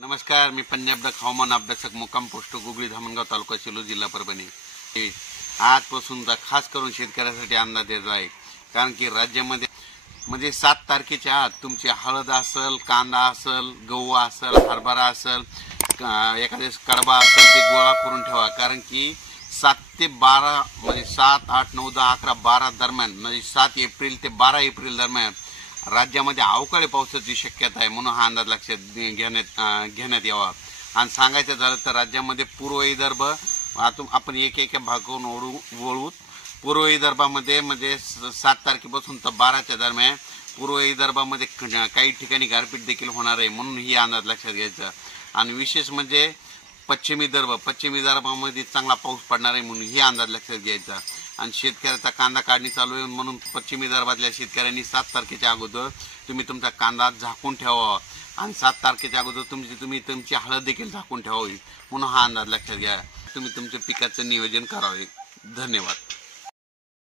नमस्कार, मी पंजाब हवामान अभ्यासक मुक्काम पोस्ट गुगळी धामणगाव तालुका सेलू जिल्हा परभणी आजपासूनचा खास करून शेतकऱ्यासाठी अंदाज देत आहे। कारण की राज्यामध्ये म्हणजे 7 तारखेच्या आत तुमची हळद असेल, कांदा असेल, गहू असेल, हरभरा असेल, एखादे कडबा असेल ते गोळा करून ठेवा। कारण की 7 ते 12 म्हणजे 7, 8, 9, 10, 11, 12 दरम्यान म्हणजे 7 एप्रिल ते 12 एप्रिल दरम्यान राज्यामध्ये अवकाळी पावसाची शक्यता आहे। म्हणून हा अंदाज लक्षात घेण्यात यावा। आणि सांगायचं झालं तर राज्यामध्ये पूर्व विदर्भ आपण एक भागावरून वळू पूर्व विदर्भामध्ये म्हणजे 7 तारखेपासून तर 12च्या दरम्यान पूर्व विदर्भामध्ये काही ठिकाणी गारपीट देखील होणार आहे। म्हणून ही अंदाज लक्षात घ्यायचा। आणि विशेष म्हणजे पश्चिम विदर्भामध्ये चांगला पाऊस पडणार आहे म्हणून ही अंदाज लक्षात घ्यायचा। आणि शेतकऱ्याचा कांदा काढणी चालू आहे म्हणून पश्चिम विदर्भातल्या शेतकऱ्यांनी 7 तारखेच्या अगोदर तुम्ही तुमचा कांदा झाकून ठेवावा। आणि 7 तारखेच्या अगोदर तुमची हळद देखील झाकून ठेवावी। म्हणून हा अंदाज लक्षात घ्या। तुम्ही तुमच्या पिकाचं नियोजन करावे। धन्यवाद।